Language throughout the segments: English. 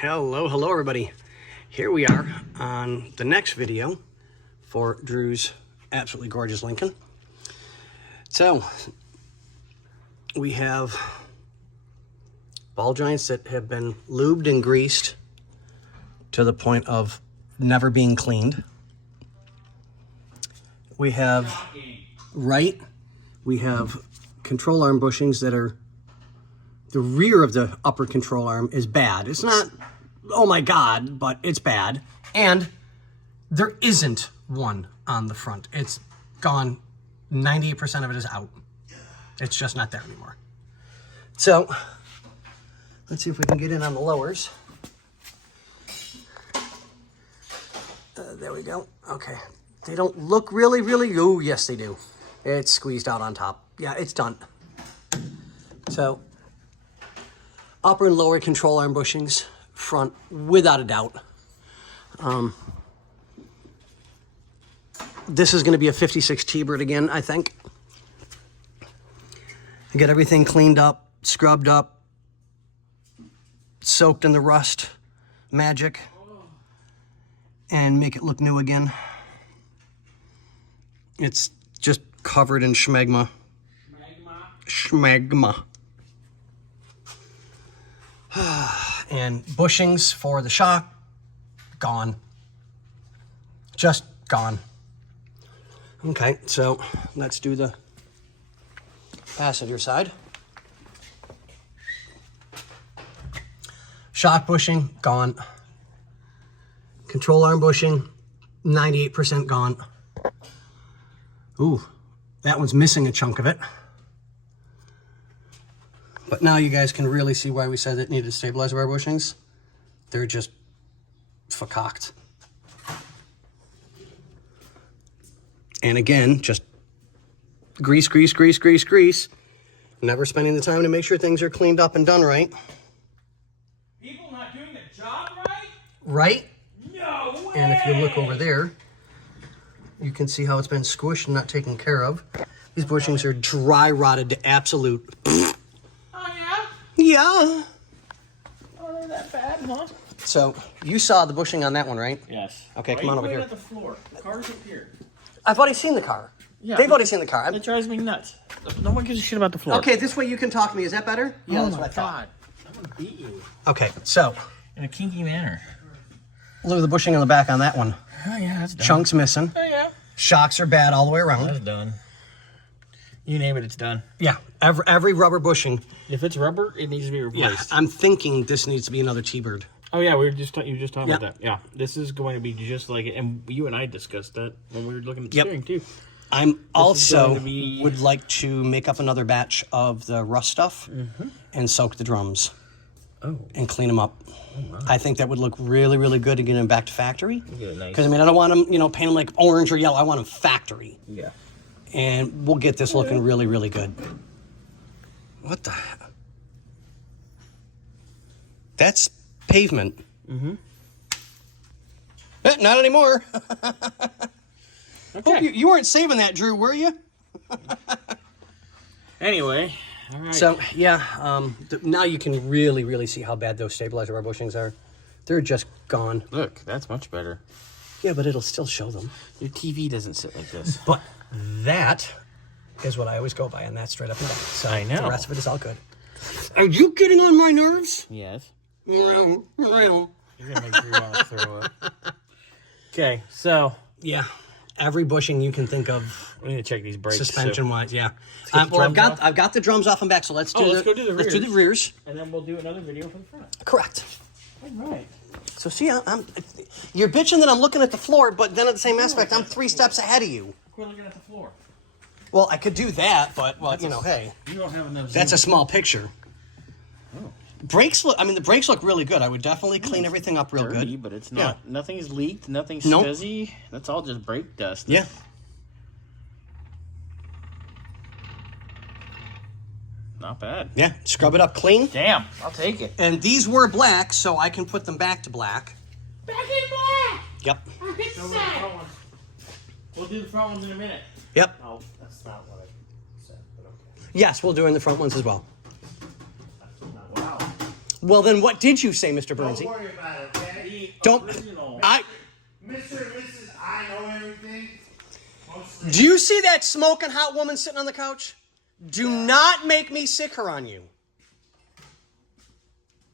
Hello everybody. Here we are on the next video for Drew's absolutely gorgeous Lincoln. So we have ball joints that have been lubed and greased to the point of never being cleaned. We have control arm bushings that are, the rear of the upper control arm is bad. It's not, oh my God, but it's bad. And there isn't one on the front. It's gone. 98% of it is out. It's just not there anymore. So let's see if we can get in on the lowers. There we go. Okay. They don't look really, oh, yes, they do. It's squeezed out on top. Yeah, it's done. So upper and lower control arm bushings, front, without a doubt. This is going to be a 56 T-Bird again, I think. I get everything cleaned up, scrubbed up, soaked in the rust magic, and make it look new again. It's just covered in schmegma. Schmegma. And bushings for the shock, gone. Just gone. Okay, so let's do the passenger side. Shock bushing, gone. Control arm bushing, 98% gone. Ooh, that one's missing a chunk of it. But now you guys can really see why we said it needed stabilizer bar bushings. They're just fucked. And again, just grease. Never spending the time to make sure things are cleaned up and done right. People not doing the job right? Right? No way! And if you look over there, you can see how it's been squished and not taken care of. These bushings are dry rotted to absolute. Oh, yeah? Yeah. Oh, they're that bad, huh? So you saw the bushing on that one, right? Yes. Okay, come on over here. At the floor. The car's up here. I've already seen the car. Yeah. They've already seen the car. It drives me nuts. No one gives a shit about the floor. Okay, this way you can talk to me. Is that better? Yeah, that's what I thought. God. I'm gonna beat you. Okay, so In a kinky manner. look at the bushing on the back on that one. Oh, yeah, that's done. Chunks missing. Oh, yeah. Shocks are bad all the way around. That's done. You name it, it's done. Yeah, every rubber bushing. If it's rubber, it needs to be replaced. Yeah, I'm thinking this needs to be another T-Bird. Oh, yeah, we were just you were just talking Yep. about that. Yeah, this is going to be just like it. And you and I discussed that when we were looking at the steering, too. I'm also to be- would like to make up another batch of the rust stuff and soak the drums. Oh. And clean them up. Oh, wow. I think that would look really, really good to get them back to factory. Get it nice. Because, I mean, I don't want them, paint them like orange or yellow. I want them factory. Yeah. And we'll get this looking really, really good. What the? That's pavement. Mm-hmm. Not anymore. Okay. Hope you weren't saving that, Drew, were you? Anyway, all right. So, yeah, now you can really, really see how bad those stabilizer bar bushings are. They're just gone. Look, that's much better. Yeah, but it'll still show them. Your TV doesn't sit like this. But that is what I always go by, and that's straight up and down. So I know. the rest of it is all good. Are you getting on my nerves? Yes. Yeah. You're gonna make Drew want to throw up. Okay, so Yeah. Every bushing you can think of, we need to check these brakes. suspension-wise, yeah. get the Well, drums I've got the drums off and back, so let's do let's go do the let's do the rears. And then we'll do another video from the front. Correct. All right. So see, you're bitching that I'm looking at the floor, but then at the same aspect, I'm 3 steps ahead of you. We're looking at the floor. Well, I could do that, but well, hey, You don't have enough. that's a zoom. small picture. Oh. The brakes look really good. I would definitely clean everything up real Dirty, good. but it's not. Yeah. Nothing's leaked. Nothing's Nope. fuzzy. That's all just brake dust. Yeah. Not bad. Yeah, scrub it up clean. Damn, I'll take it. And these were black, so I can put them back to black. Back in black! Yep. I'm So we're the front ones. We'll do the front ones in a minute. Yep. Oh, that's not what I said, but okay. Yes, we'll do in the front ones as well. Wow. Well, then what did you say, Mr. Don't Bernsey? worry about it, okay? Don't. I. Mr. and Mrs. I know everything. Mostly. Do you see that smoking hot woman sitting on the couch? Do not make me sick her on you.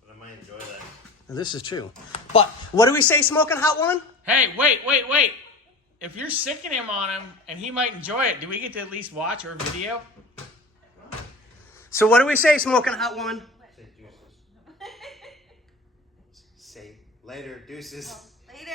But I might enjoy that. This is true. But what do we say, smoking hot woman? Hey, wait. If you're sicking him on him and he might enjoy it, do we get to at least watch her video? So what do we say, smoking hot woman? Say deuces. Say later, deuces. Later.